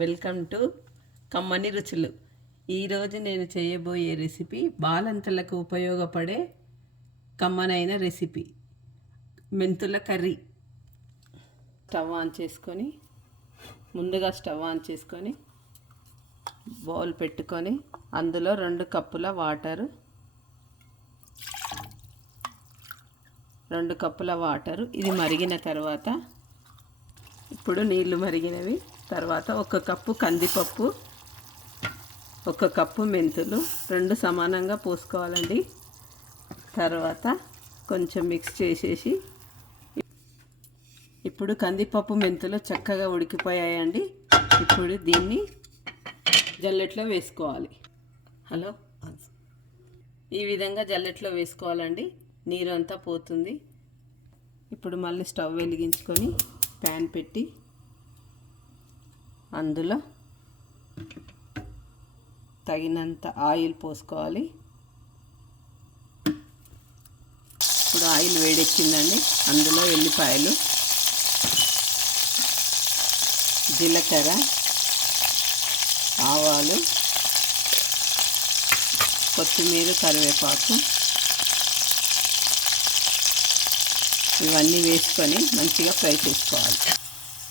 Welcome to కమ్మని రుచులు. ఈరోజు నేను చేయబోయే రెసిపీ బాలంతలకు ఉపయోగపడే కమ్మనైన రెసిపీ మెంతుల కర్రీ. ముందుగా స్టవ్ ఆన్ చేసుకొని బౌల్ పెట్టుకొని అందులో 2 కప్పుల వాటరు ఇది మరిగిన తర్వాత ఇప్పుడు నీళ్లు మరిగినవి తర్వాత 1 కప్పు కందిపప్పు, 1 కప్పు మెంతులు 2 సమానంగా పోసుకోవాలండి. తర్వాత కొంచెం మిక్స్ చేసేసి ఇప్పుడు కందిపప్పు మెంతులు చక్కగా ఉడికిపోయాయండి. ఇప్పుడు దీన్ని జల్లెట్లో వేసుకోవాలి. ఈ విధంగా జల్లెట్లో వేసుకోవాలండి, నీరు అంతా పోతుంది. ఇప్పుడు మళ్ళీ స్టవ్ వెలిగించుకొని ప్యాన్ పెట్టి అందులో తగినంత ఆయిల్ పోసుకోవాలి. ఇప్పుడు ఆయిల్ వేడెక్కిందండి. అందులో ఎల్లిపాయలు, జీలకర్ర, ఆవాలు, కొత్తిమీర, కరివేపాకు ఇవన్నీ వేసుకొని మంచిగా ఫ్రై చేసుకోవాలి.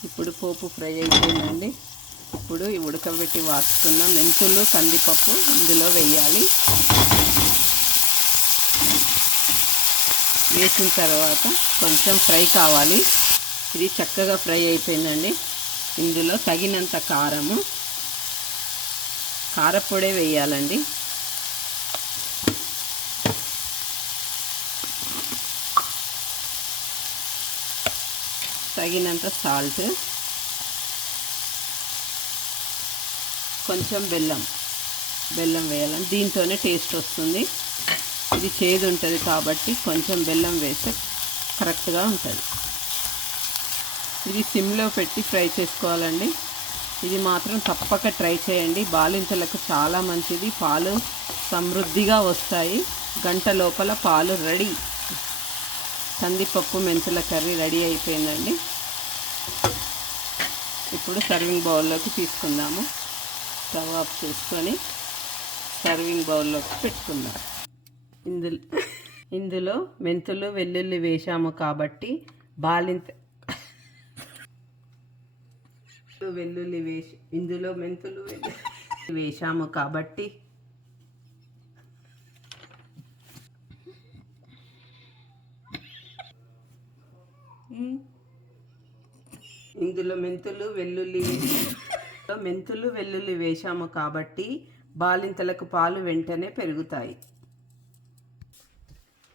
ఇప్పుడు పోపు ఫ్రై అయిపోయిందండి. ఇప్పుడు ఉడకబెట్టి వాడుకున్న మెంతులు, కందిపప్పు ఇందులో వేయాలి. వేసిన తర్వాత కొంచెం ఫ్రై కావాలి. ఇది చక్కగా ఫ్రై అయిపోయిందండి. ఇందులో తగినంత కారపొడి వేయాలండి. తగినంత సాల్ట్, కొంచెం బెల్లం వేయాలండి. దీంతోనే టేస్ట్ వస్తుంది. ఇది చేదు ఉంటుంది కాబట్టి కొంచెం బెల్లం వేస్తే కరెక్ట్గా ఉంటుంది. ఇది సిమ్లో పెట్టి ఫ్రై చేసుకోవాలండి. ఇది మాత్రం తప్పక ట్రై చేయండి. బాలింతలకు చాలా మంచిది. పాలు సమృద్ధిగా వస్తాయి. గంట లోపల పాలు రెడీ. కందిపప్పు మెంతుల కర్రీ రెడీ అయిపోయిందండి. ఇప్పుడు సర్వింగ్ బౌల్లోకి తీసుకుందాము. స్టవ్ ఆఫ్ చేసుకొని సర్వింగ్ బౌల్లోకి పెట్టుకుందాం. ఇందులో మెంతులు, వెల్లుల్లి వేసాము కాబట్టి ఇందులో మెంతులు వేసాము కాబట్టి మెంతులు వెల్లుల్లి వేసాము కాబట్టి బాలింతలకు పాలు వెంటనే పెరుగుతాయి.